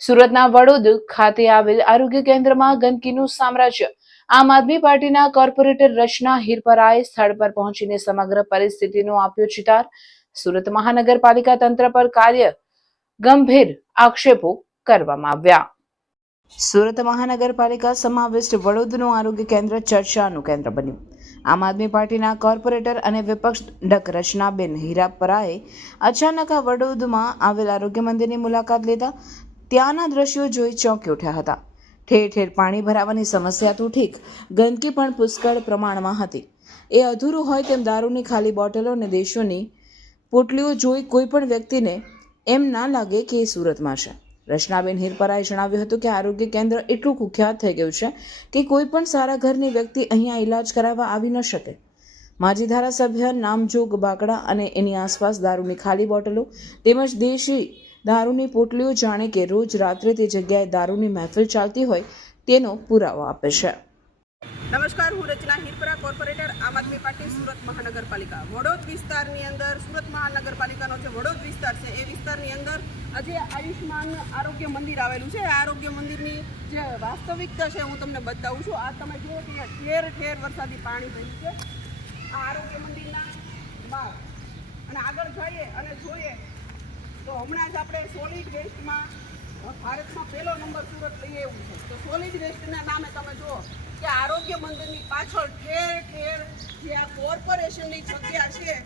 સુરતના વડોદ ખાતે આવેલ આરોગ્ય કેન્દ્રમાં ગંદકીનું સામ્રાજ્ય. આમ આદમી પાર્ટીના કોર્પોરેટર રચના હિરપરાએ સ્થળ પર પહોંચીને સમગ્ર પરિસ્થિતિનો આપ્યો ચિતાર. સુરત મહાનગરપાલિકા તંત્ર પર કાર્ય ગંભીર આક્ષેપો કરવામાં આવ્યા. સુરત મહાનગરપાલિકા સમાવિષ્ટ વડોદનું આરોગ્ય કેન્દ્ર ચર્ચાનું કેન્દ્ર બન્યું. આમ આદમી પાર્ટીના કોર્પોરેટર અને વિપક્ષ ડક રચનાબેન હીરાપરાએ અચાનક આ વડોદમાં આવેલ આરોગ્ય મંદિરની મુલાકાત લેતા ત્યાંના દ્રશ્યો જોઈ ચોંકી ઉઠ્યા હતા. ઠેર ઠેર પાણી ભરાવાની સમસ્યા તો ઠીક, ગંદકી પણ પુષ્કળ પ્રમાણમાં હતી. એ અધૂરું હોય તેમ દારૂની ખાલી બોટલો અને દેશોની પોટલીઓ જોઈ કોઈ પણ વ્યક્તિને એમ ના લાગે કે એ સુરતમાં છે. રચનાબેન હિરપરાએ જણાવ્યું હતું કે આરોગ્ય કેન્દ્ર એટલું કુખ્યાત થઈ ગયું છે કે કોઈ પણ સારા ઘરની વ્યક્તિ અહીંયા ઈલાજ કરાવવા આવી ન શકે. માજી ધારાસભ્ય નામજોગ બાકડા અને એની આસપાસ દારૂની ખાલી બોટલો તેમજ દેશી દારૂની પોટલીઓ જાણે કે રોજ રાત્રે તે જગ્યાએ દારૂની મહેફિલ ચાલતી હોય તેનો પુરાવો આપે છે. નમસ્કાર, હું રચના હિરપરા, કોર્પોરેટર, આમ આદમી પાર્ટી, સુરત મહાનગરપાલિકા. વડોદ વિસ્તારની અંદર, સુરત મહાનગરપાલિકાનો જે વડોદ વિસ્તાર છે, એ વિસ્તારની અંદર આજે આયુષ્માન આરોગ્ય મંદિર આવેલું છે. આરોગ્ય મંદિરની જે વાસ્તવિકતા છે, હું તમને બતાવું છું. આ તમે જુઓ કે ઠેર ઠેર વરસાદી પાણી ભર્યું છે. આ આરોગ્ય મંદિરના બહાર અને આગળ જઈએ અને જોઈએ તો હમણાં જ આપણે સોલિડ વેસ્ટમાં ભારતમાં પહેલો નંબર સુરત લઈ આવ્યું છે. તો સોલિડ વેસ્ટના નામે તમે જુઓ કે આરોગ્ય મંદિરની પાછળ ઠેર ઠેર જે આ કોર્પોરેશનની જગ્યા છે,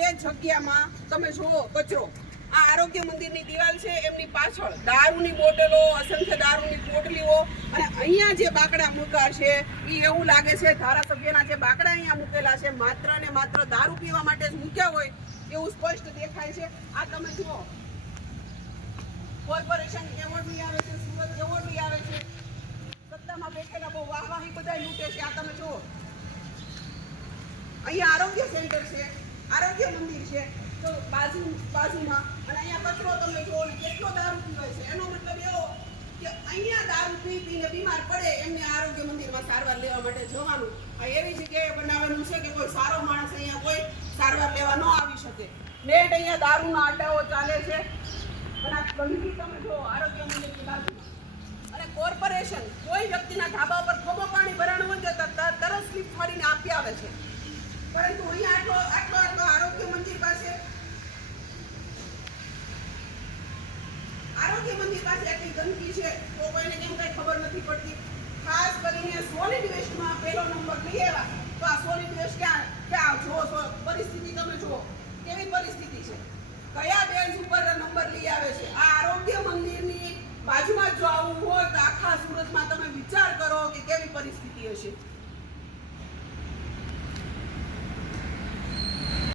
એ જગ્યામાં તમે જુઓ, કચરો. આ આરોગ્ય મંદિરની દિવાલ છે, એમની પાછળ દારૂની બોટલો, અસંખ્ય દારૂની પોટલીઓ અને અહીંયા જે બાકડા મૂકા છે એ એવું લાગે છે, ધારાસભ્યના જે બાકડા અહીંયા મૂકેલા છે, માત્ર ને માત્ર દારૂ પીવા માટે જ મૂક્યા હોય એવું સ્પષ્ટ દેખાય છે. આ તમે જુઓ. કોર્પોરેશન એવોર્ડ લઈ આવે છે સુરત એવોર્ડ લઈ આવે છે. સત્તામાં બેઠેલા બહુ વાહવાહી બધા લૂંટે છે. આ તમે જુઓ. અહીંયા આરોગ્ય સેન્ટર છે, આરોગ્ય મંદિર છે. તો બાજુ, બાજુમાં અને અહીંયા કચરો તમે જુઓ કેટલો દારૂ પીવાય છે. એનો મતલબ એવો કે અહીંયા દારૂ પી પીને બીમાર પડે એમને આરોગ્ય મંદિરમાં સારવાર લેવા માટે જવાનું. એવી જગ્યાએ બનાવેલું છે કે કોઈ સારો માણસ અહીંયા કોઈ સારવાર લેવા ન આવી. શકે. નેટ અહીંયા દારૂના આટાઓ ચાલે છે. અને આ ગંદકી તમે જો આરોગ્ય મંદિરની બાજુમાં. અને કોર્પોરેશન કોઈ વ્યક્તિના ધાબા પર ખોબો પાણી ભરાણું હોય તો તરત સ્લીપ મારીને આપી આવે છે. પરંતુ અહીંયા આટલો આટલો આટલો આરોગ્ય મંદિર પાસે આરોગ્ય મંદિર પાસે આટલી ગંદકી છે તો કોઈને કેમ કઈ ખબર નથી પડતી? ખાસ કરીને સોલિડ વેસ્ટમાં પહેલો નંબર લઈ આવ્યા તો આ સોલિડ વેસ્ટ ક્યાં ક્યાં જુઓ છો પરિસ્થિતિ તમે જુઓ કેવી પરિસ્થિતિ છે કયા બેન્ચ ઉપર નંબર લઈ આવે છે આ આરોગ્ય મંદિરની બાજુમાં